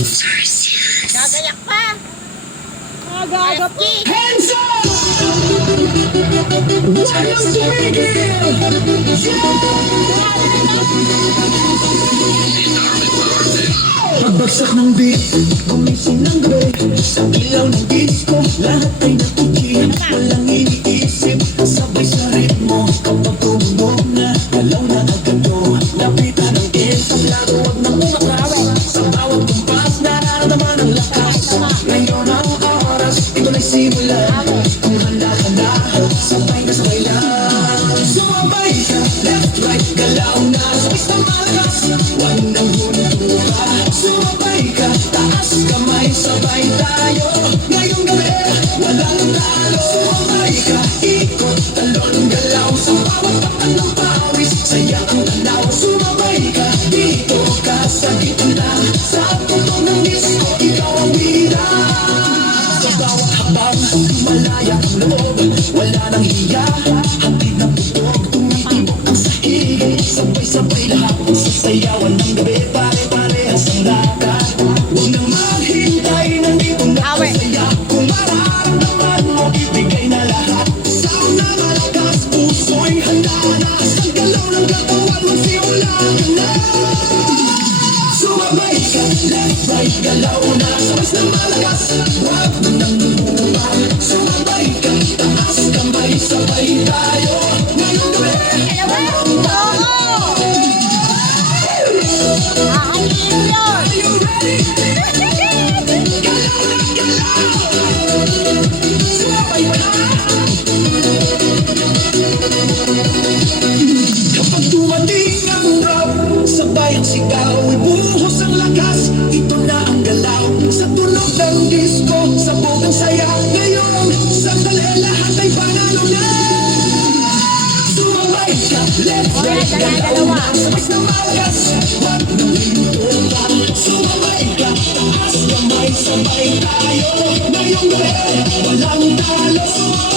Gagayak pa. Gagayak pa. Hands up! Walang tumigil! Pagbagsak ng beat, gumising ng gabi. Sa ilaw ng disco, lahat ay nakikinig. Walang iniisip, sabay sa ritmo. Kapag tumunog na, galaw na agad to. Lapitan ng isang lago, wag nang umakas. Sa bawat kumpas, nararamdaman ang lakas. Ngayon ang oras, ito na'y simulan. Kung handa ka na, sabay na sabay lang. Sumabay ka, left, right, galaw na. Sabay sa malakas, wag nang huntura. Sumabay ka, taas kamay, sabay tayo. Ngayong gabi, walang talo. Sumabay ka, ikot, talon, galaw. Sa bawat tapat ng pawis, saya ang tanaw. Sumabay ka, dito ka sa gitna. Sa tunog ng disco, ikaw ang bida. Sa bawat habang, malaya ang loob. Wala nang hiya, hatid ng putok. Tumitibok ang sahig, sabay-sabay lahat. Sasayawan ng gabi, pare-parehas ang lakas. Huwag nang maghintay, nandito na ang saya. Kung mararamdaman mo, ibigay na lahat. Sound na malakas, puso'y handa na. Sa galaw ng katawan, magsimula ka na. Sumabay ka, left, right, galaw na. Sabay na malakas, wag mo nang lumuha. Sumabay ka, taas kamay, sabay tayo. Ngayong gabi, walang talo. Are you ready? Galaw na galaw. Sumabay ka na. Kapag dumating ang rap, sabay ang sigaw, ibuhos ang lakas. Ito na ang galaw, sa tunog ng disco, sabog ang saya. Ngayon, sandali lahat ay panalo na. Sumabay ka, left, right, galaw na. Sabay na malakas, wag nang hintura. Sumabay ka, taas kamay, sabay tayo. Ngayong gabi, walang talo. Sapol.